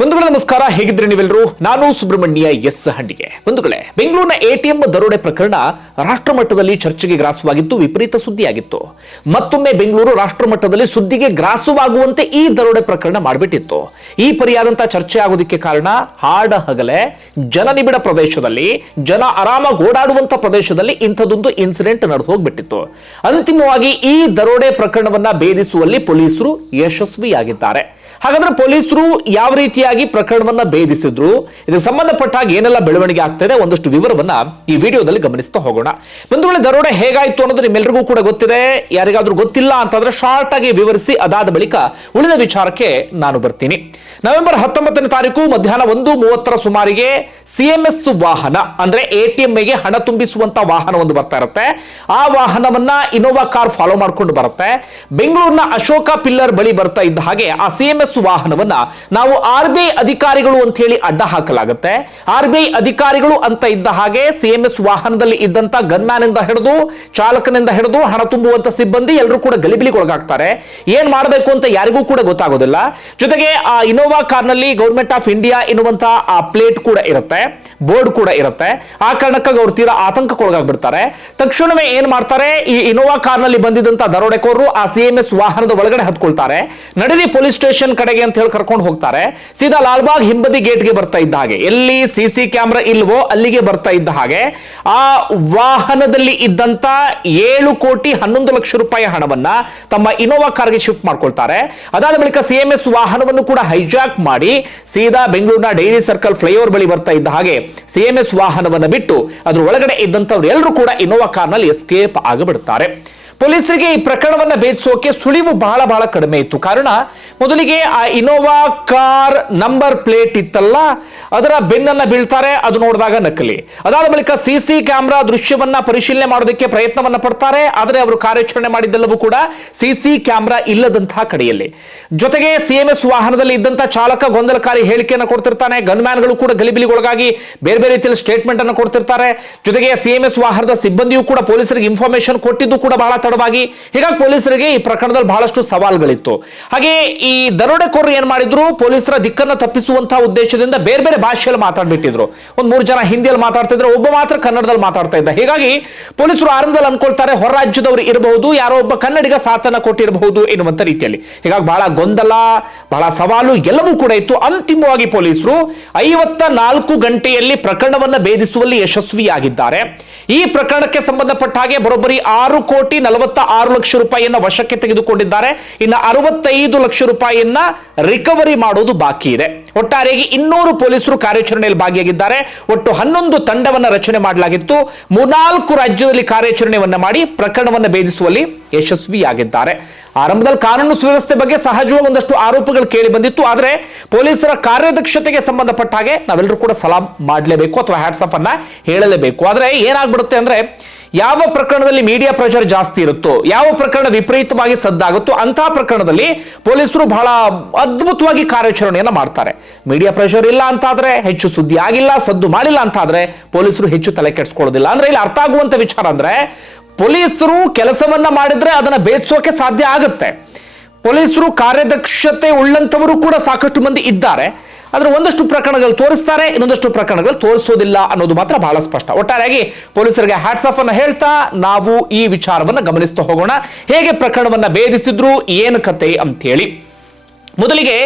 ಬಂಧುಗಳೇ, ನಮಸ್ಕಾರ. ಹೇಗಿದ್ರೆ ನೀವೆಲ್ಲರೂ? ನಾನು ಸುಬ್ರಹ್ಮಣ್ಯ ಎಸ್ ಹಂಡಿಗೆ. ಬಂಧುಗಳೇ, ಬೆಂಗಳೂರಿನ ಎಟಿಎಂ ದರೋಡೆ ಪ್ರಕರಣ ರಾಷ್ಟ್ರ ಮಟ್ಟದಲ್ಲಿ ಚರ್ಚೆಗೆ ಗ್ರಾಸವಾಗಿತ್ತು, ವಿಪರೀತ ಸುದ್ದಿಯಾಗಿತ್ತು. ಮತ್ತೊಮ್ಮೆ ಬೆಂಗಳೂರು ರಾಷ್ಟ್ರ ಮಟ್ಟದಲ್ಲಿ ಸುದ್ದಿಗೆ ಗ್ರಾಸವಾಗುವಂತೆ ಈ ದರೋಡೆ ಪ್ರಕರಣ ಮಾಡಿಬಿಟ್ಟಿತ್ತು. ಈ ಪರಿಯಾದಂತಹ ಚರ್ಚೆ ಆಗೋದಕ್ಕೆ ಕಾರಣ ಹಾಡ ಹಗಲೇ, ಜನನಿಬಿಡ ಪ್ರದೇಶದಲ್ಲಿ, ಜನ ಆರಾಮಾಗಿ ಓಡಾಡುವಂತಹ ಪ್ರದೇಶದಲ್ಲಿ ಇಂಥದೊಂದು ಇನ್ಸಿಡೆಂಟ್ ನಡೆದು ಹೋಗ್ಬಿಟ್ಟಿತ್ತು. ಅಂತಿಮವಾಗಿ ಈ ದರೋಡೆ ಪ್ರಕರಣವನ್ನ ಭೇದಿಸುವಲ್ಲಿ ಪೊಲೀಸರು ಯಶಸ್ವಿಯಾಗಿದ್ದಾರೆ. ಹಾಗಾದ್ರೆ ಪೊಲೀಸರು ಯಾವ ರೀತಿಯಾಗಿ ಪ್ರಕರಣವನ್ನ ಭೇದಿಸಿದ್ರು, ಇದಕ್ಕೆ ಸಂಬಂಧಪಟ್ಟ ಹಾಗೆ ಏನೆಲ್ಲ ಬೆಳವಣಿಗೆ ಆಗ್ತಾ ಇದೆ ಒಂದಷ್ಟು ವಿವರವನ್ನ ಈ ವಿಡಿಯೋದಲ್ಲಿ ಗಮನಿಸ್ತಾ ಹೋಗೋಣ. ಬಂಧುಗಳ, ದರೋಡೆ ಹೇಗಾಯ್ತು ಅನ್ನೋದು ನಿಮ್ಮೆಲ್ಲರಿಗೂ ಕೂಡ ಗೊತ್ತಿದೆ. ಯಾರಿಗಾದ್ರೂ ಗೊತ್ತಿಲ್ಲ ಅಂತಂದ್ರೆ ಶಾರ್ಟ್ ಆಗಿ ವಿವರಿಸಿ ಅದಾದ ಬಳಿಕ ಉಳಿದ ವಿಚಾರಕ್ಕೆ ನಾನು ಬರ್ತೀನಿ. ನವೆಂಬರ್ ಹತ್ತೊಂಬತ್ತನೇ ತಾರೀಕು ಮಧ್ಯಾಹ್ನ ಒಂದು ಮೂವತ್ತರ ಸುಮಾರಿಗೆ ಸಿಎಂಎಸ್ ವಾಹನ, ಅಂದ್ರೆ ಎಟಿಎಂಗೆ ಹಣ ತುಂಬಿಸುವಂತ ವಾಹನ ಒಂದು ಬರ್ತಾ ಇರುತ್ತೆ. ಆ ವಾಹನವನ್ನ ಇನೋವಾ ಕಾರ್ ಫಾಲೋ ಮಾಡ್ಕೊಂಡು ಬರುತ್ತೆ. ಬೆಂಗಳೂರಿನ ಅಶೋಕ ಪಿಲ್ಲರ್ ಬಳಿ ಬರ್ತಾ ಇದ್ದ ಹಾಗೆ ಆ ಸಿಎಂಎಸ್ ವಾಹನವನ್ನ ನಾವು ಆರ್ ಬಿ ಐ ಅಧಿಕಾರಿಗಳು ಅಂತ ಹೇಳಿ ಅಡ್ಡ ಹಾಕಲಾಗುತ್ತೆ. ಆರ್ ಬಿ ಅಧಿಕಾರಿಗಳು ಅಂತ ಇದ್ದ ಹಾಗೆ ಸಿಎಂಎಸ್ ವಾಹನದಲ್ಲಿ ಇದ್ದಂತ ಗನ್ಮ್ಯಾನ್ ಇಂದ ಹಿಡಿದು ಚಾಲಕನಿಂದ ಹಿಡಿದು ಹಣ ತುಂಬುವಂತ ಸಿಬ್ಬಂದಿ ಎಲ್ಲರೂ ಕೂಡ ಗಲಿಬಿಲಿಗೊಳಗಾಗ್ತಾರೆ. ಏನ್ ಮಾಡಬೇಕು ಅಂತ ಯಾರಿಗೂ ಕೂಡ ಗೊತ್ತಾಗೋದಿಲ್ಲ. ಜೊತೆಗೆ, ಆ ಇನೋವಾ ಕಾರ್ನಲ್ಲಿ ಗೌರ್ಮೆಂಟ್ ಆಫ್ ಇಂಡಿಯಾ ಎನ್ನುವಂತ ಆ ಪ್ಲೇಟ್ ಕೂಡ ಇರುತ್ತೆ ಬೋರ್ಡ್ ಕೂಡ ಇರುತ್ತೆ. ಆ ಕಾರಣಕ್ಕಾಗಿ ಅವ್ರು ತೀರಾ ಆತಂಕಕ್ಕೊಳಗಾಗ್ಬಿಡ್ತಾರೆ. ತಕ್ಷಣವೇ ಏನ್ ಮಾಡ್ತಾರೆ, ಈ ಇನೋವಾ ಕಾರ್ನಲ್ಲಿ ಬಂದಿದ್ದಂತ ದರೋಡೆಕೋರರು ಆ ಸಿಎಂಎಸ್ ವಾಹನದ ಒಳಗಡೆ ಹತ್ಕೊಳ್ತಾರೆ. ನಡೆದಿ ಪೊಲೀಸ್ ಸ್ಟೇಷನ್ ಕಡೆಗೆ ಅಂತ ಹೇಳಿ ಕರ್ಕೊಂಡು ಹೋಗ್ತಾರೆ. ಸೀದಾ ಲಾಲ್ಬಾಗ್ ಹಿಂಬದಿ ಗೇಟ್ಗೆ ಬರ್ತಾ ಇದ್ದ ಹಾಗೆ. ಎಲ್ಲಿ ಸಿಸಿ ಸಿ ಕ್ಯಾಮ್ರಾ ಇಲ್ವೋ ಅಲ್ಲಿಗೆ ಬರ್ತಾ ಇದ್ದ ಹಾಗೆ, ಆ ವಾಹನದಲ್ಲಿ ಇದ್ದಂತ ಏಳು ಕೋಟಿ ಹನ್ನೊಂದು ಲಕ್ಷ ರೂಪಾಯಿ ಹಣವನ್ನ ತಮ್ಮ ಇನೋವಾ ಕಾರ್ಗೆ ಶಿಫ್ಟ್ ಮಾಡ್ಕೊಳ್ತಾರೆ. ಅದಾದ ಬಳಿಕ ಸಿಎಂಎಸ್ ವಾಹನವನ್ನು ಕೂಡ ಹೈಜಾಕ್ ಮಾಡಿ ಸೀದಾ ಬೆಂಗಳೂರಿನ ಡೈರಿ ಸರ್ಕಲ್ ಫ್ಲೈಓವರ್ ಬಳಿ ಬರ್ತಾ ಇದ್ದ ಹಾಗೆ ಸಿಎಂಎಸ್ ವಾಹನವನ್ನು ಬಿಟ್ಟು ಅದ್ರ ಒಳಗಡೆ ಇದ್ದಂಥವ್ರು ಎಲ್ಲರೂ ಕೂಡ ಇನೋವಾ ಕಾರ್ನಲ್ಲಿ ಎಸ್ಕೇಪ್ ಆಗಿಬಿಡ್ತಾರೆ ಪೊಲೀಸರಿಗೆ ಈ ಪ್ರಕರಣವನ್ನ ಭೇದಿಸೋಕೆ ಸುಳಿವು ಬಹಳ ಬಹಳ ಕಡಿಮೆ ಇತ್ತು. ಕಾರಣ ಮೊದಲಿಗೆ ಆ ಇನೋವಾ ಕಾರ್ ನಂಬರ್ ಪ್ಲೇಟ್ ಇತ್ತಲ್ಲ, ಅದರ ಬೆನ್ನನ್ನ ಬೀಳ್ತಾರೆ, ಅದು ನೋಡಿದಾಗ ನಕಲಿ. ಅದಾದ ಬಳಿಕ ಸಿಸಿ ಕ್ಯಾಮ್ರಾ ದೃಶ್ಯವನ್ನ ಪರಿಶೀಲನೆ ಮಾಡೋದಕ್ಕೆ ಪ್ರಯತ್ನವನ್ನ ಪಡ್ತಾರೆ, ಆದರೆ ಅವರು ಕಾರ್ಯಾಚರಣೆ ಮಾಡಿದ್ದೆಲ್ಲವೂ ಕೂಡ ಸಿಸಿ ಕ್ಯಾಮೆರಾ ಕ್ಯಾಮ್ರಾ ಇಲ್ಲದಂತಹ ಕಡೆಯಲ್ಲಿ. ಜೊತೆಗೆ ಸಿಎಂಎಸ್ ವಾಹನದಲ್ಲಿ ಇದ್ದಂತಹ ಚಾಲಕ ಗೊಂದಲಕಾರಿ ಹೇಳಿಕೆಯನ್ನು ಕೊಡ್ತಿರ್ತಾನೆ. ಗನ್ಮ್ಯಾನ್ಗಳು ಕೂಡ ಗಲಿಬಿಲಿಗೊಳಗಾಗಿ ಬೇರೆ ಬೇರೆ ರೀತಿಯಲ್ಲಿ ಸ್ಟೇಟ್ಮೆಂಟ್ ಅನ್ನು ಕೊಡ್ತಿರ್ತಾರೆ. ಜೊತೆಗೆ ಸಿಎಂಎಸ್ ವಾಹನದ ಸಿಬ್ಬಂದಿಯೂ ಕೂಡ ಪೊಲೀಸರಿಗೆ ಇನ್ಫಾರ್ಮೇಶನ್ ಕೊಟ್ಟಿದ್ದು ಕೂಡ ಬಹಳ ತಡವಾಗಿ ಹೀಗಾಗಿ ಪೊಲೀಸರಿಗೆ ಈ ಪ್ರಕರಣದಲ್ಲಿ ಬಹಳಷ್ಟು ಸವಾಲುಗಳಿತ್ತು. ಹಾಗೆ ಈ ದರೋಡೆಕೋರರು ಏನ್ ಮಾಡಿದ್ರು? ಪೊಲೀಸರ ದಿಕ್ಕನ್ನ ತಪ್ಪಿಸುವಂತಹ ಉದ್ದೇಶದಿಂದ ಬೇರೆ ಬೇರೆ ಭಾಷೆಯಲ್ಲಿ ಮಾತಾಡ್ಬಿಟ್ಟಿದ್ರು. ಒಂದ್ ಮೂರು ಜನ ಹಿಂದಿಯಲ್ಲಿ ಮಾತಾಡ್ತಿದ್ರು, ಒಬ್ಬ ಮಾತ್ರ ಕನ್ನಡದಲ್ಲಿ ಮಾತಾಡ್ತಾ ಇದ್ದ. ಹೀಗಾಗಿ ಪೊಲೀಸರು ಆರಂಭದಲ್ಲಿ ಅನ್ಕೊಳ್ತಾರೆ, ಹೊರ ರಾಜ್ಯದವರು ಇರಬಹುದು, ಯಾರೋ ಒಬ್ಬ ಕನ್ನಡಿಗ ಸಾಥನ ಕೊಟ್ಟಿರಬಹುದು ಎನ್ನುವಂತ ರೀತಿಯಲ್ಲಿ. ಹೀಗಾಗಿ ಬಹಳ ಗೊಂದಲ, ಬಹಳ ಸವಾಲು ಎಲ್ಲವೂ ಕೂಡ ಇತ್ತು. ಅಂತಿಮವಾಗಿ ಪೊಲೀಸರು ಐವತ್ತ ನಾಲ್ಕು ಗಂಟೆಯಲ್ಲಿ ಪ್ರಕರಣವನ್ನ ಭೇದಿಸುವಲ್ಲಿ ಯಶಸ್ವಿಯಾಗಿದ್ದಾರೆ. ಈ ಪ್ರಕರಣಕ್ಕೆ ಸಂಬಂಧಪಟ್ಟ ಹಾಗೆ ಬರೋಬ್ಬರಿ ಆರು ಕೋಟಿ ನಲವತ್ತ ಆರು ಲಕ್ಷ ರೂಪಾಯಿಯನ್ನ ವಶಕ್ಕೆ ತೆಗೆದುಕೊಂಡಿದ್ದಾರೆ. ಇನ್ನು ಅರವತ್ತೈದು ಲಕ್ಷ ರೂಪಾಯಿಯನ್ನ ರಿಕವರಿ ಮಾಡೋದು ಬಾಕಿ ಇದೆ. ಒಟ್ಟಾರೆಯಾಗಿ ಇನ್ನೂರು ಪೊಲೀಸರು ಕಾರ್ಯಾಚರಣೆಯಲ್ಲಿ ಭಾಗಿಯಾಗಿದ್ದಾರೆ. ಒಟ್ಟು ಹನ್ನೊಂದು ತಂಡವನ್ನು ರಚನೆ ಮಾಡಲಾಗಿತ್ತು. ಮೂರ್ನಾಲ್ಕು ರಾಜ್ಯದಲ್ಲಿ ಕಾರ್ಯಾಚರಣೆಯನ್ನ ಮಾಡಿ ಪ್ರಕರಣವನ್ನು ಭೇದಿಸುವಲ್ಲಿ ಯಶಸ್ವಿಯಾಗಿದ್ದಾರೆ. ಆರಂಭದಲ್ಲಿ ಕಾನೂನು ಸುವ್ಯವಸ್ಥೆ ಬಗ್ಗೆ ಸಹಜವಾಗಿ ಒಂದಷ್ಟು ಆರೋಪಗಳು ಕೇಳಿ ಬಂದಿತ್ತು. ಆದರೆ ಪೊಲೀಸರ ಕಾರ್ಯದಕ್ಷತೆಗೆ ಸಂಬಂಧಪಟ್ಟ ಹಾಗೆ ನಾವೆಲ್ಲರೂ ಕೂಡ ಸಲಾಂ ಮಾಡಲೇಬೇಕು ಅಥವಾ ಹ್ಯಾಟ್ಸ್ ಆಫ್ ಅನ್ನ ಹೇಳಲೇಬೇಕು. ಆದರೆ ಏನಾಗ್ಬಿಡುತ್ತೆ ಅಂದ್ರೆ ಯಾವ ಪ್ರಕರಣದಲ್ಲಿ ಮೀಡಿಯಾ ಪ್ರೆಷರ್ ಜಾಸ್ತಿ ಇರುತ್ತೋ, ಯಾವ ಪ್ರಕರಣ ವಿಪರೀತವಾಗಿ ಸದ್ದಾಗುತ್ತೋ ಅಂತಹ ಪ್ರಕರಣದಲ್ಲಿ ಪೊಲೀಸರು ಬಹಳ ಅದ್ಭುತವಾಗಿ ಕಾರ್ಯಾಚರಣೆಯನ್ನು ಮಾಡ್ತಾರೆ. ಮೀಡಿಯಾ ಪ್ರೆಷರ್ ಇಲ್ಲ ಅಂತಾದ್ರೆ, ಹೆಚ್ಚು ಸುದ್ದಿ ಆಗಿಲ್ಲ, ಸದ್ದು ಮಾಡಿಲ್ಲ ಅಂತಾದ್ರೆ ಪೊಲೀಸರು ಹೆಚ್ಚು ತಲೆ ಕೆಡಿಸ್ಕೊಳ್ಳೋದಿಲ್ಲ. ಅಂದ್ರೆ ಇಲ್ಲಿ ಅರ್ಥ ಆಗುವಂತ ವಿಚಾರ ಅಂದ್ರೆ, ಪೊಲೀಸರು ಕೆಲಸವನ್ನ ಮಾಡಿದ್ರೆ ಅದನ್ನ ಬೇಯಿಸೋಕೆ ಸಾಧ್ಯ ಆಗುತ್ತೆ. ಪೊಲೀಸರು ಕಾರ್ಯದಕ್ಷತೆ ಉಳ್ಳಂತವರು ಕೂಡ ಸಾಕಷ್ಟು ಮಂದಿ ಇದ್ದಾರೆ. ಆದ್ರೆ ಒಂದಷ್ಟು ಪ್ರಕರಣಗಳು ತೋರಿಸ್ತಾರೆ, ಇನ್ನೊಂದಷ್ಟು ಪ್ರಕರಣಗಳು ತೋರಿಸೋದಿಲ್ಲ ಅನ್ನೋದು ಮಾತ್ರ ಬಹಳ ಸ್ಪಷ್ಟ. ಒಟ್ಟಾರೆಯಾಗಿ ಪೊಲೀಸರಿಗೆ ಹ್ಯಾಟ್ಸ್ ಆಫ್ ಅನ್ನು ಹೇಳ್ತಾ ನಾವು ಈ ವಿಚಾರವನ್ನು ಗಮನಿಸ್ತಾ ಹೋಗೋಣ. ಹೇಗೆ ಪ್ರಕರಣವನ್ನು ಭೇದಿಸಿದ್ರು, ಏನು ಕತೆ ಅಂತೇಳಿ. ಮೊದಲಿಗೆ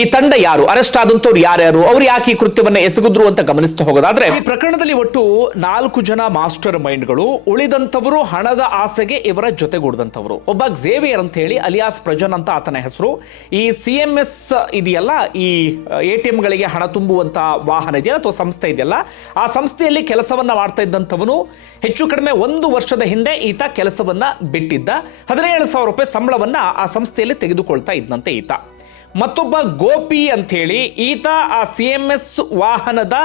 ಈ ತಂಡ ಯಾರು? ಅರೆಸ್ಟ್ ಆದಂತವ್ರು ಯಾರ್ಯಾರು? ಅವ್ರು ಯಾಕೆ ಈ ಕೃತ್ಯವನ್ನ ಎಸಗಿದ್ರು ಅಂತ ಗಮನಿಸ್ತಾ ಹೋಗೋದಾದ್ರೆ ಈ ಪ್ರಕರಣದಲ್ಲಿ ಒಟ್ಟು ನಾಲ್ಕು ಜನ ಮಾಸ್ಟರ್ ಮೈಂಡ್ಗಳು ಉಳಿದಂತವರು ಹಣದ ಆಸೆಗೆ ಇವರ ಜೊತೆಗೂಡದಂತವರು ಒಬ್ಬ ಝೇವಿಯರ್ ಅಂತ ಹೇಳಿ, ಅಲಿಯಾಸ್ ಪ್ರಜನ್ ಅಂತ ಆತನ ಹೆಸರು. ಈ ಸಿ ಎಂ ಎಸ್ ಇದೆಯಲ್ಲ, ಈ ಎ ಟಿ ಗಳಿಗೆ ಹಣ ತುಂಬುವಂತ ವಾಹನ ಇದೆಯಲ್ಲ, ಅಥವಾ ಸಂಸ್ಥೆ ಇದೆಯಲ್ಲ, ಆ ಸಂಸ್ಥೆಯಲ್ಲಿ ಕೆಲಸವನ್ನ ಮಾಡ್ತಾ ಇದ್ದಂಥವನು ಹೆಚ್ಚು ಕಡಿಮೆ ಒಂದು ವರ್ಷದ ಹಿಂದೆ ಈತ ಕೆಲಸವನ್ನ ಬಿಟ್ಟಿದ್ದ. ಹದಿನೇಳು ಸಾವಿರ ರೂಪಾಯಿ ಸಂಬಳವನ್ನ ಆ ಸಂಸ್ಥೆಯಲ್ಲಿ ತೆಗೆದುಕೊಳ್ತಾ ಇದ್ದಂತೆ ಈತ. ಮತ್ತೊಬ್ಬ ಗೋಪಿ ಅಂಥೇಳಿ ಈತ ಆ ಸಿ ಎಂ ಎಸ್ ವಾಹನದ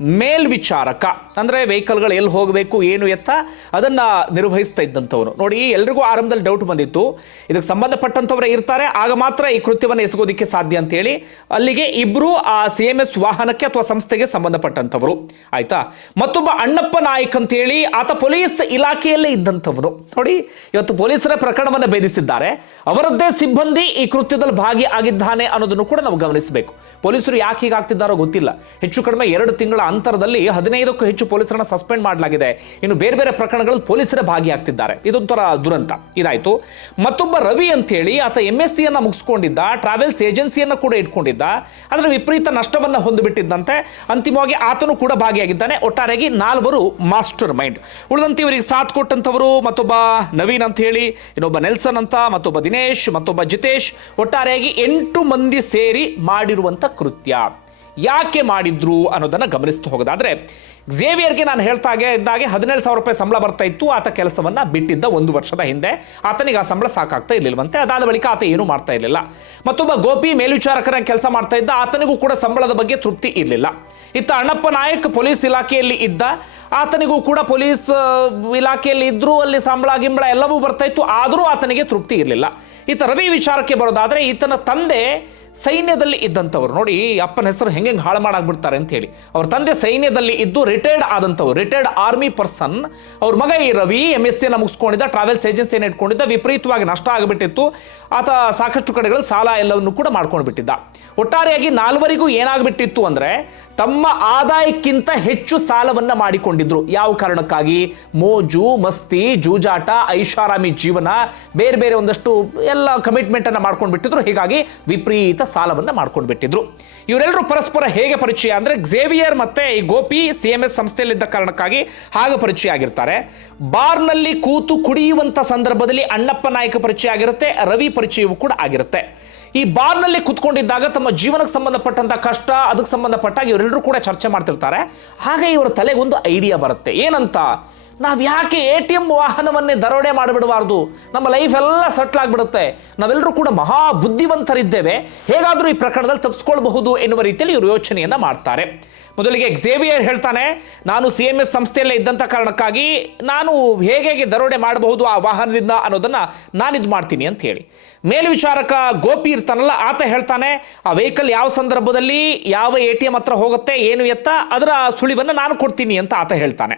ಮೇಲ್ವಿಚಾರಕ, ಅಂದರೆ ವೆಹಿಕಲ್ಗಳು ಎಲ್ಲಿ ಹೋಗಬೇಕು, ಏನು ಎತ್ತ, ಅದನ್ನು ನಿರ್ವಹಿಸ್ತಾ ಇದ್ದಂಥವ್ರು. ನೋಡಿ, ಎಲ್ರಿಗೂ ಆರಂಭದಲ್ಲಿ ಡೌಟ್ ಬಂದಿತ್ತು. ಇದಕ್ಕೆ ಸಂಬಂಧಪಟ್ಟಂಥವರೇ ಇರ್ತಾರೆ, ಆಗ ಮಾತ್ರ ಈ ಕೃತ್ಯವನ್ನು ಎಸಗೋದಿಕ್ಕೆ ಸಾಧ್ಯ ಅಂತೇಳಿ ಅಲ್ಲಿಗೆ ಇಬ್ಬರು ಆ ಸಿ ಎಂ ಎಸ್ ವಾಹನಕ್ಕೆ ಅಥವಾ ಸಂಸ್ಥೆಗೆ ಸಂಬಂಧಪಟ್ಟಂಥವರು. ಆಯ್ತಾ? ಮತ್ತೊಬ್ಬ ಅಣ್ಣಪ್ಪ ನಾಯಕ್ ಅಂತೇಳಿ ಆತ ಪೊಲೀಸ್ ಇಲಾಖೆಯಲ್ಲೇ ಇದ್ದಂಥವ್ರು. ನೋಡಿ, ಇವತ್ತು ಪೊಲೀಸರ ಪ್ರಕರಣವನ್ನು ಭೇದಿಸಿದ್ದಾರೆ. ಅವರದ್ದೇ ಸಿಬ್ಬಂದಿ ಈ ಕೃತ್ಯದಲ್ಲಿ ಭಾಗಿ ಆಗಿದ್ದಾನೆ ಅನ್ನೋದನ್ನು ಕೂಡ ನಾವು ಗಮನಿಸಬೇಕು. ಪೊಲೀಸರು ಯಾಕೆ ಹೀಗಾಗ್ತಿದ್ದಾರೋ ಗೊತ್ತಿಲ್ಲ. ಹೆಚ್ಚು ಕಡಿಮೆ ಎರಡು ತಿಂಗಳ ಅಂತರದಲ್ಲಿ ಹದಿನೈದಕ್ಕೂ ಹೆಚ್ಚು ಪೊಲೀಸರನ್ನ ಸಸ್ಪೆಂಡ್ ಮಾಡಲಾಗಿದೆ. ಇನ್ನು ಬೇರೆ ಬೇರೆ ಪ್ರಕರಣಗಳಲ್ಲಿ ಪೊಲೀಸರ ಭಾಗಿಯಾಗ್ತಿದ್ದಾರೆ. ಇದೊಂಥರ ದುರಂತ. ಇದಾಯ್ತು. ಮತ್ತೊಬ್ಬ ರವಿ ಅಂತ ಹೇಳಿ ಆತ ಎಂ ಎಸ್ ಸಿಯನ್ನ ಮುಗಿಸ್ಕೊಂಡಿದ್ದ, ಟ್ರಾವೆಲ್ಸ್ ಏಜೆನ್ಸಿಯನ್ನ ಕೂಡ ಇಟ್ಕೊಂಡಿದ್ದ ಅದರ ವಿಪರೀತ ನಷ್ಟವನ್ನ ಹೊಂದಿಬಿಟ್ಟಿದ್ದಂತೆ ಅಂತಿಮವಾಗಿ ಆತನು ಕೂಡ ಭಾಗಿಯಾಗಿದ್ದಾನೆ. ಒಟ್ಟಾರೆಯಾಗಿ ನಾಲ್ವರು ಮಾಸ್ಟರ್ ಮೈಂಡ್. ಉಳಿದಂತೆ ಇವರಿಗೆ ಸಾಥ್ ಕೊಟ್ಟಂತವರು ಮತ್ತೊಬ್ಬ ನವೀನ್ ಅಂತ ಹೇಳಿ ಇನ್ನೊಬ್ಬ ನೆಲ್ಸನ್ ಅಂತ, ಮತ್ತೊಬ್ಬ ದಿನೇಶ್, ಮತ್ತೊಬ್ಬ ಜಿತೇಶ್, ಒಟ್ಟಾರೆಯಾಗಿ ಎಂಟು ಮಂದಿ ಸೇರಿ ಮಾಡಿರುವಂತ ಕೃತ್ಯ. ಯಾಕೆ ಮಾಡಿದ್ರು ಅನ್ನೋದನ್ನು ಗಮನಿಸ್ತಾ ಹೋಗೋದಾದ್ರೆ ಝೇವಿಯರ್ಗೆ ನಾನು ಹೇಳ್ತಾ ಇದ್ದಾಗೆ ಹದಿನೇಳು ಸಾವಿರ ರೂಪಾಯಿ ಸಂಬಳ ಬರ್ತಾ ಇತ್ತು. ಆತ ಕೆಲಸವನ್ನ ಬಿಟ್ಟಿದ್ದ ಒಂದು ವರ್ಷದ ಹಿಂದೆ. ಆತನಿಗೆ ಆ ಸಂಬಳ ಸಾಕಾಗ್ತಾ ಇರ್ಲಿಲ್ವಂತೆ. ಅದಾದ ಬಳಿಕ ಆತ ಏನೂ ಮಾಡ್ತಾ ಇರಲಿಲ್ಲ. ಮತ್ತೊಬ್ಬ ಗೋಪಿ ಮೇಲ್ವಿಚಾರಕರ ಕೆಲಸ ಮಾಡ್ತಾ ಇದ್ದ. ಆತನಿಗೂ ಕೂಡ ಸಂಬಳದ ಬಗ್ಗೆ ತೃಪ್ತಿ ಇರಲಿಲ್ಲ. ಇತ್ತ ಅಣ್ಣಪ್ಪ ನಾಯಕ್ ಪೊಲೀಸ್ ಇಲಾಖೆಯಲ್ಲಿ ಇದ್ದ. ಆತನಿಗೂ ಕೂಡ ಪೊಲೀಸ್ ಇಲಾಖೆಯಲ್ಲಿ ಇದ್ದರೂ ಅಲ್ಲಿ ಸಂಬಳ, ಗಿಂಬಳ ಎಲ್ಲವೂ ಬರ್ತಾ ಇತ್ತು. ಆದರೂ ಆತನಿಗೆ ತೃಪ್ತಿ ಇರಲಿಲ್ಲ. ಈತ ರವಿ ವಿಚಾರಕ್ಕೆ ಬರೋದಾದರೆ, ಈತನ ತಂದೆ ಸೈನ್ಯದಲ್ಲಿ ಇದ್ದಂಥವ್ರು. ನೋಡಿ, ಅಪ್ಪನ ಹೆಸರು ಹೆಂಗೆ ಹಾಳು ಮಾಡಾಕ್ಬಿಡ್ತಾರೆ ಅಂತ ಹೇಳಿ. ಅವ್ರ ತಂದೆ ಸೈನ್ಯದಲ್ಲಿ ಇದ್ದು ರಿಟೈರ್ಡ್ ಆದಂಥವ್ರು. ರಿಟೈರ್ಡ್ ಆರ್ಮಿ ಪರ್ಸನ್ ಅವ್ರ ಮಗ ಈ ರವಿ ಎಂ ಎಸ್ ಸಿನ ಮುಗಿಸ್ಕೊಂಡಿದ್ದ ಟ್ರಾವೆಲ್ಸ್ ಏಜೆನ್ಸಿಯನ್ನು ಇಟ್ಕೊಂಡಿದ್ದ, ವಿಪರೀತವಾಗಿ ನಷ್ಟ ಆಗಿಬಿಟ್ಟಿತ್ತು. ಆತ ಸಾಕಷ್ಟು ಕಡೆಗಳು ಸಾಲ ಎಲ್ಲವನ್ನು ಕೂಡ ಮಾಡ್ಕೊಂಡು ಬಿಟ್ಟಿದ್ದ ಒಟ್ಟಾರೆಯಾಗಿ ನಾಲ್ವರಿಗೂ ಏನಾಗ್ಬಿಟ್ಟಿತ್ತು ಅಂದ್ರೆ ತಮ್ಮ ಆದಾಯಕ್ಕಿಂತ ಹೆಚ್ಚು ಸಾಲವನ್ನ ಮಾಡಿಕೊಂಡಿದ್ರು. ಯಾವ ಕಾರಣಕ್ಕಾಗಿ? ಮೋಜು, ಮಸ್ತಿ, ಜೂಜಾಟ, ಐಷಾರಾಮಿ ಜೀವನ, ಬೇರೆ ಬೇರೆ ಒಂದಷ್ಟು ಎಲ್ಲ ಕಮಿಟ್ಮೆಂಟ್ ಅನ್ನ ಮಾಡ್ಕೊಂಡು ಬಿಟ್ಟಿದ್ರು ಹೀಗಾಗಿ ವಿಪರೀತ ಸಾಲವನ್ನ ಮಾಡ್ಕೊಂಡು ಬಿಟ್ಟಿದ್ರು ಇವರೆಲ್ಲರೂ ಪರಸ್ಪರ ಹೇಗೆ ಪರಿಚಯ ಅಂದ್ರೆ ಝೇವಿಯರ್ ಮತ್ತೆ ಈ ಗೋಪಿ ಸಿ ಎಂ ಎಸ್ ಸಂಸ್ಥೆಯಲ್ಲಿದ್ದ ಕಾರಣಕ್ಕಾಗಿ ಹಾಗೆ ಪರಿಚಯ ಆಗಿರ್ತಾರೆ. ಬಾರ್ನಲ್ಲಿ ಕೂತು ಕುಡಿಯುವಂತ ಸಂದರ್ಭದಲ್ಲಿ ಅಣ್ಣಪ್ಪ ನಾಯಕ ಪರಿಚಯ ಆಗಿರುತ್ತೆ, ರವಿ ಪರಿಚಯವೂ ಕೂಡ ಆಗಿರುತ್ತೆ. ಈ ಬಾರ್ನಲ್ಲಿ ಕುತ್ಕೊಂಡಿದ್ದಾಗ ತಮ್ಮ ಜೀವನಕ್ಕೆ ಸಂಬಂಧಪಟ್ಟಂತ ಕಷ್ಟ, ಅದಕ್ಕೆ ಸಂಬಂಧಪಟ್ಟಾಗ ಇವರೆಲ್ಲರೂ ಕೂಡ ಚರ್ಚೆ ಮಾಡ್ತಿರ್ತಾರೆ. ಹಾಗೆ ಇವರ ತಲೆಗೆ ಒಂದು ಐಡಿಯಾ ಬರುತ್ತೆ. ಏನಂತ? ನಾವು ಯಾಕೆ ಎ ಟಿ ಎಂ ವಾಹನವನ್ನೇ ದರೋಡೆ ಮಾಡಿಬಿಡಬಾರ್ದು? ನಮ್ಮ ಲೈಫ್ ಎಲ್ಲ ಸೆಟ್ಲ್ ಆಗಿಬಿಡುತ್ತೆ. ನಾವೆಲ್ಲರೂ ಕೂಡ ಮಹಾ ಬುದ್ಧಿವಂತರಿದ್ದೇವೆ ಹೇಗಾದರೂ ಈ ಪ್ರಕರಣದಲ್ಲಿ ತಪ್ಪಿಸ್ಕೊಳ್ಬಹುದು ಎನ್ನುವ ರೀತಿಯಲ್ಲಿ ಇವರು ಯೋಚನೆಯನ್ನ ಮಾಡ್ತಾರೆ. ಮೊದಲಿಗೆ ಎಕ್ಸೇವಿಯರ್ ಹೇಳ್ತಾನೆ, ನಾನು ಸಿ ಎಂ ಎಸ್ ಸಂಸ್ಥೆಯಲ್ಲೇ ಇದ್ದಂಥ ಕಾರಣಕ್ಕಾಗಿ ನಾನು ಹೇಗೆ ದರೋಡೆ ಮಾಡಬಹುದು ಆ ವಾಹನದಿಂದ ಅನ್ನೋದನ್ನ ಇದು ಮಾಡ್ತೀನಿ ಅಂತ ಹೇಳಿ. ಮೇಲ್ವಿಚಾರಕ ಗೋಪಿ ಇರ್ತಾನಲ್ಲ ಆತ ಹೇಳ್ತಾನೆ, ಆ ವೆಹಿಕಲ್ ಯಾವ ಸಂದರ್ಭದಲ್ಲಿ ಯಾವ ಎ ಟಿ ಎಂ ಹತ್ರ ಹೋಗುತ್ತೆ, ಏನು ಎತ್ತ, ಅದರ ಸುಳಿವನ್ನು ನಾನು ಕೊಡ್ತೀನಿ ಅಂತ ಆತ ಹೇಳ್ತಾನೆ.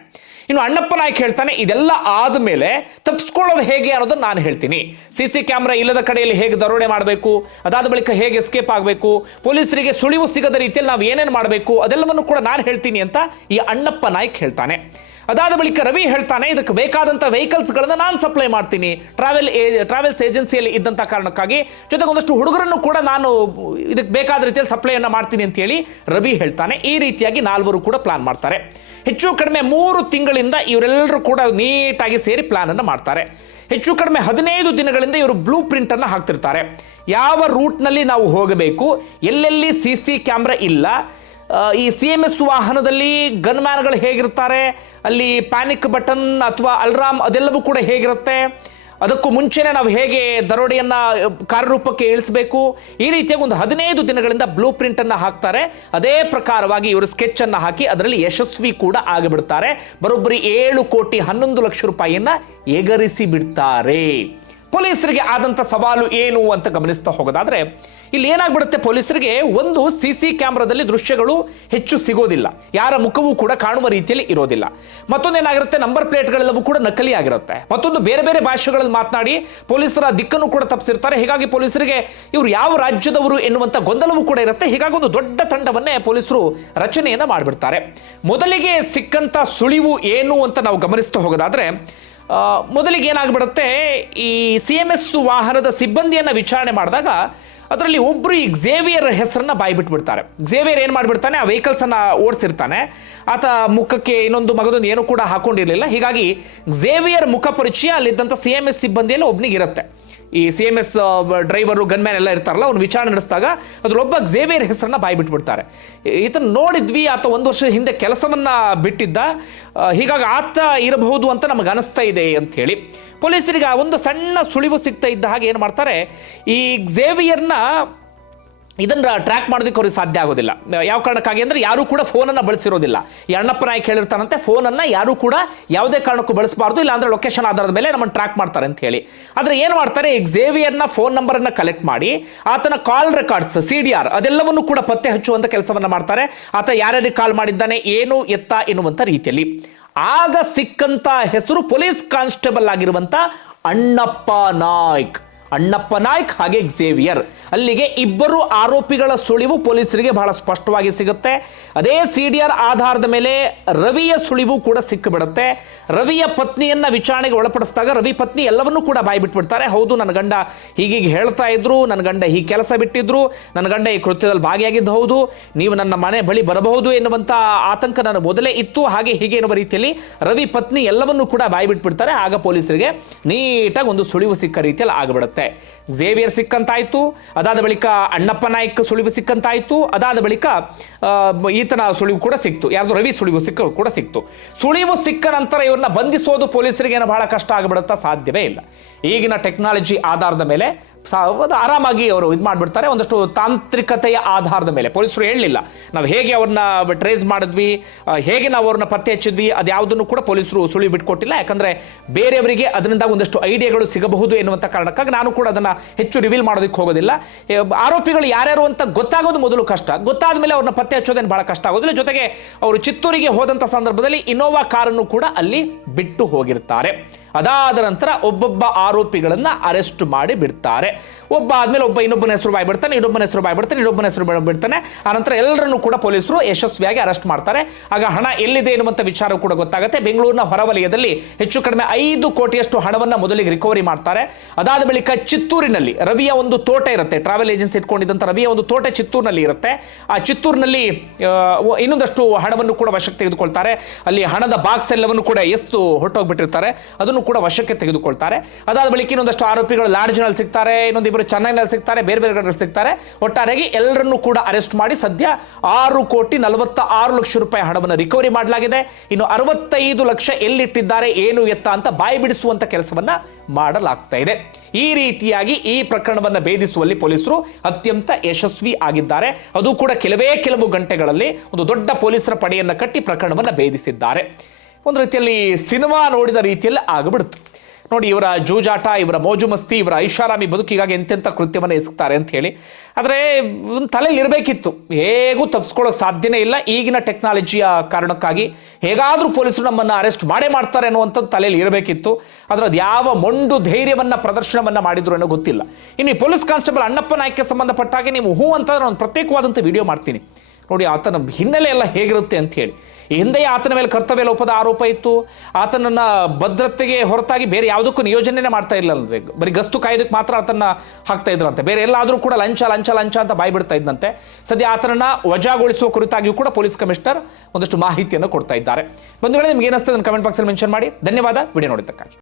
ಇನ್ನು ಅಣ್ಣಪ್ಪ ನಾಯ್ಕ ಹೇಳ್ತಾನೆ, ಇದೆಲ್ಲ ಆದ ಮೇಲೆ ತಪ್ಪಿಸ್ಕೊಳ್ಳೋದು ಹೇಗೆ ಅನ್ನೋದನ್ನ ನಾನು ಹೇಳ್ತೀನಿ. ಸಿ ಸಿ ಕ್ಯಾಮ್ರಾ ಇಲ್ಲದ ಕಡೆಯಲ್ಲಿ ಹೇಗೆ ದರೋಡೆ ಮಾಡಬೇಕು, ಅದಾದ ಬಳಿಕ ಹೇಗೆ ಎಸ್ಕೇಪ್ ಆಗಬೇಕು, ಪೊಲೀಸರಿಗೆ ಸುಳಿವು ಸಿಗದ ರೀತಿಯಲ್ಲಿ ನಾವು ಏನೇನು ಮಾಡಬೇಕು, ಅದೆಲ್ಲವನ್ನು ಕೂಡ ನಾನು ಹೇಳ್ತೀನಿ ಅಂತ ಈ ಅಣ್ಣಪ್ಪ ನಾಯ್ಕ್ ಹೇಳ್ತಾನೆ. ಅದಾದ ಬಳಿಕ ರವಿ ಹೇಳ್ತಾನೆ, ಇದಕ್ಕೆ ಬೇಕಾದಂಥ ವೆಹಿಕಲ್ಸ್ಗಳನ್ನ ನಾನು ಸಪ್ಲೈ ಮಾಡ್ತೀನಿ. ಟ್ರಾವೆಲ್ ಟ್ರಾವೆಲ್ಸ್ ಏಜೆನ್ಸಿಯಲ್ಲಿ ಇದ್ದಂಥ ಕಾರಣಕ್ಕಾಗಿ ಜೊತೆಗೆ ಒಂದಷ್ಟು ಹುಡುಗರನ್ನು ಕೂಡ ನಾನು ಇದಕ್ಕೆ ಬೇಕಾದ ರೀತಿಯಲ್ಲಿ ಸಪ್ಲೈಯನ್ನು ಮಾಡ್ತೀನಿ ಅಂತ ಹೇಳಿ ರವಿ ಹೇಳ್ತಾನೆ. ಈ ರೀತಿಯಾಗಿ ನಾಲ್ವರು ಕೂಡ ಪ್ಲಾನ್ ಮಾಡ್ತಾರೆ. ಹೆಚ್ಚು ಕಡಿಮೆ ಮೂರು ತಿಂಗಳಿಂದ ಇವರೆಲ್ಲರೂ ಕೂಡ ನೀಟಾಗಿ ಸೇರಿ ಪ್ಲಾನ್ ಅನ್ನು ಮಾಡ್ತಾರೆ. ಹೆಚ್ಚು ಕಡಿಮೆ ಹದಿನೈದು ದಿನಗಳಿಂದ ಇವರು ಬ್ಲೂ ಪ್ರಿಂಟ್ ಅನ್ನು ಹಾಕ್ತಿರ್ತಾರೆ. ಯಾವ ರೂಟ್ನಲ್ಲಿ ನಾವು ಹೋಗಬೇಕು? ಎಲ್ಲೆಲ್ಲಿ ಸಿ ಸಿ ಕ್ಯಾಮ್ರಾ ಇಲ್ಲ? ಈ ಸಿ ಎಂ ಎಸ್ ವಾಹನದಲ್ಲಿ ಗನ್ಮ್ಯಾನ್ಗಳು ಹೇಗಿರ್ತಾರೆ ಅಲ್ಲಿ ಪ್ಯಾನಿಕ್ ಬಟನ್ ಅಥವಾ ಅಲ್ರಾಮ್ ಅದೆಲ್ಲವೂ ಕೂಡ ಹೇಗಿರುತ್ತೆ, ಅದಕ್ಕೂ ಮುಂಚೆನೆ ನಾವು ಹೇಗೆ ದರೋಡೆಯನ್ನ, ಕಾರ್ಯರೂಪಕ್ಕೆ ಇಳಿಸಬೇಕು, ಈ ರೀತಿಯಾಗಿ ಒಂದು ಹದಿನೈದು ದಿನಗಳಿಂದ ಬ್ಲೂ ಪ್ರಿಂಟ್ ಅನ್ನ ಹಾಕ್ತಾರೆ, ಅದೇ ಪ್ರಕಾರವಾಗಿ ಇವರು ಸ್ಕೆಚ್ ಅನ್ನ ಹಾಕಿ ಅದರಲ್ಲಿ ಯಶಸ್ವಿ ಕೂಡ ಆಗಿಬಿಡ್ತಾರೆ ಬರೋಬ್ಬರಿ ಏಳು ಕೋಟಿ ಹನ್ನೊಂದು ಲಕ್ಷ ರೂಪಾಯಿಯನ್ನ ಎಗರಿಸಿ ಬಿಡ್ತಾರೆ. ಪೊಲೀಸರಿಗೆ ಆದಂತ ಸವಾಲು ಏನು ಅಂತ ಗಮನಿಸ್ತಾ ಹೋಗೋದಾದ್ರೆ, ಇಲ್ಲಿ ಏನಾಗ್ಬಿಡುತ್ತೆ ಪೊಲೀಸರಿಗೆ ಒಂದು ಸಿ ಸಿ ಕ್ಯಾಮ್ರಾದಲ್ಲಿ ದೃಶ್ಯಗಳು ಹೆಚ್ಚು ಸಿಗೋದಿಲ್ಲ. ಯಾರ ಮುಖವೂ ಕೂಡ ಕಾಣುವ ರೀತಿಯಲ್ಲಿ ಇರೋದಿಲ್ಲ. ಮತ್ತೊಂದೇನಾಗಿರುತ್ತೆ ನಂಬರ್ ಪ್ಲೇಟ್ಗಳೆಲ್ಲವೂ ಕೂಡ ನಕಲಿ ಆಗಿರುತ್ತೆ ಮತ್ತೊಂದು ಬೇರೆ ಬೇರೆ ಭಾಷೆಗಳಲ್ಲಿ ಮಾತನಾಡಿ ಪೊಲೀಸರ ದಿಕ್ಕನ್ನು ಕೂಡ ತಪ್ಪಿಸಿರ್ತಾರೆ. ಹೀಗಾಗಿ ಪೊಲೀಸರಿಗೆ ಇವರು ಯಾವ ರಾಜ್ಯದವರು ಎನ್ನುವಂಥ ಗೊಂದಲವೂ ಕೂಡ ಇರುತ್ತೆ. ಹೀಗಾಗಿ ಒಂದು ದೊಡ್ಡ ತಂಡವನ್ನೇ ಪೊಲೀಸರು ರಚನೆಯನ್ನ ಮಾಡಿಬಿಡ್ತಾರೆ. ಮೊದಲಿಗೆ ಸಿಕ್ಕಂತ ಸುಳಿವು ಏನು ಅಂತ ನಾವು ಗಮನಿಸ್ತಾ ಹೋಗೋದಾದ್ರೆ ಮೊದಲಿಗೆ ಏನಾಗ್ಬಿಡುತ್ತೆ, ಈ ಸಿ ಎಂ ಎಸ್ ವಾಹನದ ಸಿಬ್ಬಂದಿಯನ್ನು ವಿಚಾರಣೆ ಮಾಡಿದಾಗ ಅದರಲ್ಲಿ ಒಬ್ಬರು ಈ ಝೇವಿಯರ್ ಹೆಸರನ್ನ ಬಾಯ್ಬಿಟ್ಬಿಡ್ತಾರೆ. ಝೇವಿಯರ್ ಏನು ಮಾಡಿಬಿಡ್ತಾನೆ, ಆ ವೆಹಿಕಲ್ಸನ್ನು ಓಡಿಸಿರ್ತಾನೆ. ಆತ ಮುಖಕ್ಕೆ ಇನ್ನೊಂದು ಮಗದೊಂದು ಏನು ಕೂಡ ಹಾಕೊಂಡಿರಲಿಲ್ಲ. ಹೀಗಾಗಿ ಝೇವಿಯರ್ ಮುಖ ಪರಿಚಯ ಅಲ್ಲಿದ್ದಂಥ ಸಿ ಎಂ ಎಸ್ ಸಿಬ್ಬಂದಿಯಲ್ಲಿ ಒಬ್ಬನಿಗಿರುತ್ತೆ ಈ C M S driver gunman ಎಲ್ಲ ಇರ್ತಾರಲ್ಲ ಅವ್ನು ವಿಚಾರಣೆ ನಡೆಸಿದಾಗ ಅದ್ರೊಬ್ಬ ಝೇವಿಯರ್ ಹೆಸರನ್ನ ಬಾಯ್ಬಿಟ್ಬಿಡ್ತಾರೆ. ಈತನ ನೋಡಿದ್ವಿ, ಆತ ಒಂದು ವರ್ಷದ ಹಿಂದೆ ಕೆಲಸವನ್ನ ಬಿಟ್ಟಿದ್ದ. ಹೀಗಾಗಿ ಆತ ಇರಬಹುದು ಅಂತ ನಮಗೆ ಅನಿಸ್ತಾ ಇದೆ ಅಂತ ಹೇಳಿ. ಪೊಲೀಸರಿಗೆ ಆ ಒಂದು ಸಣ್ಣ ಸುಳಿವು ಸಿಗ್ತಾ ಇದ್ದ ಹಾಗೆ ಏನು ಮಾಡ್ತಾರೆ, ಈ ಝೇವಿಯರ್ನ ಇದನ್ನ ಟ್ರ್ಯಾಕ್ ಮಾಡೋದಕ್ಕೆ ಅವ್ರಿಗೆ ಸಾಧ್ಯ ಆಗೋದಿಲ್ಲ. ಯಾವ ಕಾರಣಕ್ಕಾಗಿ ಅಂದ್ರೆ ಯಾರು ಕೂಡ ಫೋನನ್ನು ಬಳಸಿರೋದಿಲ್ಲ. ಈ ಅಣ್ಣಪ್ಪ ನಾಯ್ಕ ಹೇಳಿರ್ತಾನಂತೆ ಫೋನನ್ನು ಯಾರು ಕೂಡ ಯಾವುದೇ ಕಾರಣಕ್ಕೂ ಬಳಸಬಾರ್ದು ಇಲ್ಲ ಅಂದ್ರೆ ಲೊಕೇಶನ್ ಆಧಾರದ ಮೇಲೆ ನಮ್ಮನ್ನು ಟ್ರ್ಯಾಕ್ ಮಾಡ್ತಾರೆ ಅಂತ ಹೇಳಿ. ಆದರೆ ಏನು ಮಾಡ್ತಾರೆ ಎಕ್ಸೇವಿಯರ್ನ ಫೋನ್ ನಂಬರನ್ನು ಕಲೆಕ್ಟ್ ಮಾಡಿ, ಆತನ call records C D R ಅದೆಲ್ಲವನ್ನು ಕೂಡ ಪತ್ತೆ ಹಚ್ಚುವಂತ ಕೆಲಸವನ್ನು ಮಾಡ್ತಾರೆ. ಆತ ಯಾರ್ಯಾರಿಗೆ ಕಾಲ್ ಮಾಡಿದ್ದಾನೆ, ಏನು ಎತ್ತ ಎನ್ನುವಂಥ ರೀತಿಯಲ್ಲಿ. ಆಗ ಸಿಕ್ಕಂತ ಹೆಸರು ಪೊಲೀಸ್ ಕಾನ್ಸ್ಟೇಬಲ್ ಆಗಿರುವಂತ ಅಣ್ಣಪ್ಪ ನಾಯ್ಕ್. ಅಣ್ಣಪ್ಪ ನಾಯ್ಕ್ ಹಾಗೆ ಎಕ್ಸೇವಿಯರ್ ಅಲ್ಲಿಗೆ ಇಬ್ಬರು ಆರೋಪಿಗಳ ಸುಳಿವು ಪೊಲೀಸರಿಗೆ ಬಹಳ ಸ್ಪಷ್ಟವಾಗಿ ಸಿಗುತ್ತೆ. ಅದೇ ಸಿ ಡಿ ಆರ್ ಆಧಾರದ ಮೇಲೆ ರವಿಯ ಸುಳಿವು ಕೂಡ ಸಿಕ್ಕಿಬಿಡುತ್ತೆ. ರವಿಯ ಪತ್ನಿಯನ್ನ ವಿಚಾರಣೆಗೆ ಒಳಪಡಿಸಿದಾಗ ರವಿ ಪತ್ನಿ ಎಲ್ಲವನ್ನೂ ಕೂಡ ಬಾಯಿ ಬಿಟ್ಬಿಡ್ತಾರೆ. ಹೌದು, ನನ್ನ ಗಂಡ ಹೀಗೀಗೆ ಹೇಳ್ತಾ ಇದ್ರು, ನನ್ನ ಗಂಡ ಈ ಕೆಲಸ ಬಿಟ್ಟಿದ್ರು, ನನ್ನ ಗಂಡ ಈ ಕೃತ್ಯದಲ್ಲಿ ಭಾಗಿಯಾಗಿದ್ದು ಹೌದು ನೀವು ನನ್ನ ಮನೆ ಬಳಿ ಬರಬಹುದು ಎನ್ನುವಂಥ ಆತಂಕ ನನ್ನ ಮೊದಲೇ ಇತ್ತು. ಹಾಗೆ ಹೀಗೆ ಎನ್ನುವ ರೀತಿಯಲ್ಲಿ ರವಿ ಪತ್ನಿ ಎಲ್ಲವನ್ನೂ ಕೂಡ ಬಾಯಿ ಬಿಟ್ಬಿಡ್ತಾರೆ. ಆಗ ಪೊಲೀಸರಿಗೆ ನೀಟಾಗಿ ಒಂದು ಸುಳಿವು ಸಿಕ್ಕ ರೀತಿಯಲ್ಲಿ ಆಗಿಬಿಡುತ್ತೆ. ಝೇವಿಯರ್ ಸಿಕ್ಕಂತಾಯ್ತು, ಅದಾದ ಬಳಿಕ ಅಣ್ಣಪ್ಪ ನಾಯ್ಕ ಸುಳಿವು ಸಿಕ್ಕಂತಾಯ್ತು, ಅದಾದ ಬಳಿಕ ಈತನ ಸುಳಿವು ಕೂಡ ಸಿಕ್ತು. ಯಾರ್ದು ರವಿ ಸುಳಿವು ಸಿಕ್ಕ, ಕೂಡ ಸಿಕ್ತು. ಸುಳಿವು ಸಿಕ್ಕ ನಂತರ ಇವ್ರನ್ನ ಬಂಧಿಸೋದು ಪೊಲೀಸರಿಗೆ ಏನೋ ಬಹಳ ಕಷ್ಟ ಆಗಿಬಿಡುತ್ತಾ ಸಾಧ್ಯವೇ ಇಲ್ಲ. ಈಗಿನ ಟೆಕ್ನಾಲಜಿ ಆಧಾರದ ಮೇಲೆ ಆರಾಮಾಗಿ ಅವರು ಇದು ಮಾಡಿಬಿಡ್ತಾರೆ. ಒಂದಷ್ಟು ತಾಂತ್ರಿಕತೆಯ ಆಧಾರದ ಮೇಲೆ. ಪೊಲೀಸರು ಹೇಳಲಿಲ್ಲ. ನಾವು ಹೇಗೆ ಅವ್ರನ್ನ ಟ್ರೇಸ್ ಮಾಡಿದ್ವಿ ಹೇಗೆ ನಾವು ಅವ್ರನ್ನ ಪತ್ತೆ ಹಚ್ಚಿದ್ವಿ, ಅದು ಯಾವುದನ್ನು ಕೂಡ ಪೊಲೀಸರು ಸುಳಿ ಬಿಟ್ಕೊಟ್ಟಿಲ್ಲ. ಯಾಕಂದರೆ ಬೇರೆಯವರಿಗೆ ಅದರಿಂದ ಒಂದಷ್ಟು ಐಡಿಯಾಗಳು ಸಿಗಬಹುದು ಎನ್ನುವಂಥ ಕಾರಣಕ್ಕಾಗಿ ನಾನು ಕೂಡ ಅದನ್ನು ಹೆಚ್ಚು ರಿವೀಲ್ ಮಾಡೋದಕ್ಕೆ ಹೋಗೋದಿಲ್ಲ. ಆರೋಪಿಗಳು ಯಾರ್ಯಾರು ಅಂತ ಗೊತ್ತಾಗೋದು ಮೊದಲು ಕಷ್ಟ. ಗೊತ್ತಾದ ಮೇಲೆ ಅವ್ರನ್ನ ಪತ್ತೆ ಹಚ್ಚೋದೇನು ಬಹಳ ಕಷ್ಟ ಆಗೋದಿಲ್ಲ. ಜೊತೆಗೆ ಅವರು ಚಿತ್ತೂರಿಗೆ ಹೋದಂಥ ಸಂದರ್ಭದಲ್ಲಿ ಇನೋವಾ ಕಾರನ್ನು ಕೂಡ ಅಲ್ಲಿ ಬಿಟ್ಟು ಹೋಗಿರ್ತಾರೆ. ಅದಾದ ನಂತರ ಒಬ್ಬೊಬ್ಬ ಆರೋಪಿಗಳನ್ನು ಅರೆಸ್ಟ್ ಮಾಡಿ ಬಿಡ್ತಾರೆ. ಒಬ್ಬ ಆದ್ಮೇಲೆ ಒಬ್ಬ ಇನ್ನೊಬ್ಬನ ಹೆಸರು ಬಾಯ್ ಬಿಡ್ತಾನೆ, ಇನ್ನೊಬ್ಬನ ಹೆಸರು ಬಾಯ್ ಬಿಡ್ತಾನೆ, ಇನ್ನೊಬ್ಬನ ಹೆಸರು ಬಾಯ್ ಬಿಡ್ತಾನೆ. ಆನಂತರ ಎಲ್ಲರನ್ನು ಕೂಡ ಪೊಲೀಸರು ಯಶಸ್ವಿಯಾಗಿ ಅರೆಸ್ಟ್ ಮಾಡ್ತಾರೆ. ಆಗ ಹಣ ಎಲ್ಲಿದೆ ಎನ್ನುವಂಥ ವಿಚಾರ ಕೂಡ ಗೊತ್ತಾಗುತ್ತೆ. ಬೆಂಗಳೂರಿನ ಹೊರವಲಯದಲ್ಲಿ ಹೆಚ್ಚು ಕಡಿಮೆ ಐದು ಕೋಟಿಯಷ್ಟು ಹಣವನ್ನ ಮೊದಲಿಗೆ ರಿಕವರಿ ಮಾಡ್ತಾರೆ. ಅದಾದ ಬಳಿಕ ಚಿತ್ತೂರಿನಲ್ಲಿ ರವಿಯ ಒಂದು ತೋಟ ಇರುತ್ತೆ. ಟ್ರಾವೆಲ್ ಏಜೆನ್ಸಿ ಇಟ್ಕೊಂಡಿದ್ದಂಥ ರವಿಯ ಒಂದು ತೋಟ ಚಿತ್ತೂರಿನಲ್ಲಿ ಇರುತ್ತೆ. ಆ ಚಿತ್ತೂರಿನಲ್ಲಿ ಇನ್ನೊಂದಷ್ಟು ಹಣವನ್ನು ಕೂಡ ವಶಕ್ಕೆ ತೆಗೆದುಕೊಳ್ತಾರೆ. ಅಲ್ಲಿ ಹಣದ ಬಾಕ್ಸ್ ಎಲ್ಲವನ್ನು ಕೂಡ ಎಷ್ಟು ಹೊರಟೋಗ್ಬಿಟ್ಟಿರ್ತಾರೆ. ಅದನ್ನು ಕೂಡ ವಶಕ್ಕೆ ತೆಗೆದುಕೊಳ್ತಾರೆ. ಅದಾದ ಬಳಿಕ ಇನ್ನೊಂದಷ್ಟು ಆರೋಪಿಗಳು ಲಾಡ್ಜ್ನಲ್ಲಿ ಸಿಗ್ತಾರೆ ಇನ್ನೊಂದಿಬ್ಬರು ಚೆನ್ನೈನಲ್ಲಿ ಸಿಗ್ತಾರೆ, ಬೇರೆ ಬೇರೆ ಕಡೆ ಸಿಗ್ತಾರೆ. ಒಟ್ಟಾರೆಯಾಗಿ ಎಲ್ಲರನ್ನೂ ಕೂಡ ಅರೆಸ್ಟ್ ಮಾಡಿ ಸದ್ಯ ಆರು ಕೋಟಿ ನಲವತ್ತ ಆರು ಲಕ್ಷ ರೂಪಾಯಿ ಹಣವನ್ನು ರಿಕವರಿ ಮಾಡಲಾಗಿದೆ. ಇನ್ನು ಅರವತ್ತೈದು ಲಕ್ಷ ಎಲ್ಲಿಟ್ಟಿದ್ದಾರೆ, ಏನು ಎತ್ತ ಅಂತ ಬಾಯಿ ಬಿಡಿಸುವಂತ ಕೆಲಸವನ್ನ ಮಾಡಲಾಗ್ತಾ ಇದೆ. ಈ ರೀತಿಯಾಗಿ ಈ ಪ್ರಕರಣವನ್ನ ಭೇದಿಸುವಲ್ಲಿ ಪೊಲೀಸರು ಅತ್ಯಂತ ಯಶಸ್ವಿ ಆಗಿದ್ದಾರೆ. ಅದು ಕೂಡ ಕೆಲವೇ ಕೆಲವು ಗಂಟೆಗಳಲ್ಲಿ ಒಂದು ದೊಡ್ಡ ಪೊಲೀಸರ ಪಡೆಯನ್ನು ಕಟ್ಟಿ ಪ್ರಕರಣವನ್ನ ಭೇದಿಸಿದ್ದಾರೆ. ಒಂದು ರೀತಿಯಲ್ಲಿ ಸಿನಿಮಾ ನೋಡಿದ ರೀತಿಯಲ್ಲಿ ಆಗಿಬಿಡ್ತು ನೋಡಿ, ಇವರ ಜೂಜಾಟ, ಇವರ ಮೋಜು ಮಸ್ತಿ, ಇವರ ಐಷಾರಾಮಿ ಬದುಕಿಗಾಗಿ ಎಂತೆಂಥ ಕೃತ್ಯವನ್ನು ಎಸಗ್ತಾರೆ ಅಂತ ಹೇಳಿ. ಆದರೆ ಒಂದು ತಲೆಯಲ್ಲಿ ಇರಬೇಕಿತ್ತು. ಹೇಗೂ ತಪ್ಪಿಸ್ಕೊಳ್ಳೋಕೆ ಸಾಧ್ಯನೇ ಇಲ್ಲ. ಈಗಿನ ಟೆಕ್ನಾಲಜಿಯ ಕಾರಣಕ್ಕಾಗಿ ಹೇಗಾದರೂ ಪೊಲೀಸರು ನಮ್ಮನ್ನು ಅರೆಸ್ಟ್ ಮಾಡೇ ಮಾಡ್ತಾರೆ ಅನ್ನುವಂಥದ್ದು ತಲೆಯಲ್ಲಿ ಇರಬೇಕಿತ್ತು. ಆದರೆ ಅದು ಯಾವ ಮೊಂಡು ಧೈರ್ಯವನ್ನು, ಪ್ರದರ್ಶನವನ್ನು ಮಾಡಿದ್ರು ಅನ್ನೋ ಗೊತ್ತಿಲ್ಲ. ಇನ್ನು ಈ ಪೊಲೀಸ್ ಕಾನ್ಸ್ಟೇಬಲ್ ಅಣ್ಣಪ್ಪ ನಾಯ್ಕೆ ಸಂಬಂಧಪಟ್ಟಾಗೆ ನೀವು ಹೂ ಅಂತಂದ್ರೆ ಒಂದು ಪ್ರತ್ಯೇಕವಾದಂಥ ವಿಡಿಯೋ ಮಾಡ್ತೀನಿ. ನೋಡಿ, ಆತನ ಹಿನ್ನೆಲೆ ಎಲ್ಲ ಹೇಗಿರುತ್ತೆ ಅಂತ ಹೇಳಿ. ಹಿಂದೆ ಆತನ ಮೇಲೆ ಕರ್ತವ್ಯ ಲೋಪದ ಆರೋಪ ಇತ್ತು. ಆತನನ್ನ ಭದ್ರತೆಗೆ ಹೊರತಾಗಿ ಬೇರೆ ಯಾವುದಕ್ಕೂ ನಿಯೋಜನೆ ಮಾಡ್ತಾ ಇಲ್ಲ ಬರೀ ಗಸ್ತು ಕಾಯ್ದಕ್ಕೆ ಮಾತ್ರ ಆತನ ಹಾಕ್ತಾ ಇದ್ರಂತೆ. ಬೇರೆ ಎಲ್ಲಾದರೂ ಕೂಡ ಲಂಚ ಲಂಚ ಲಂಚ ಅಂತ ಬಾಯ್ ಬಿಡ್ತಾ ಇದ್ದಂತೆ. ಸದ್ಯ ಆತನನ್ನ ವಜಾಗೊಳಿಸುವ ಕುರಿತಾಗಿಯೂ ಕೂಡ ಪೊಲೀಸ್ ಕಮಿಷನರ್ ಒಂದಷ್ಟು ಮಾಹಿತಿಯನ್ನು ಕೊಡ್ತಾ ಇದ್ದಾರೆ. ಬಂಧುಗಳೇ, ನಿಮ್ಗೆ ಏನಿಸ್ತದೆ ಕಮೆಂಟ್ ಬಾಕ್ಸಲ್ಲಿ ಮೆನ್ಷನ್ ಮಾಡಿ. ಧನ್ಯವಾದ. ವಿಡಿಯೋ ನೋಡಿದ್ದಕ್ಕಾಗಿ.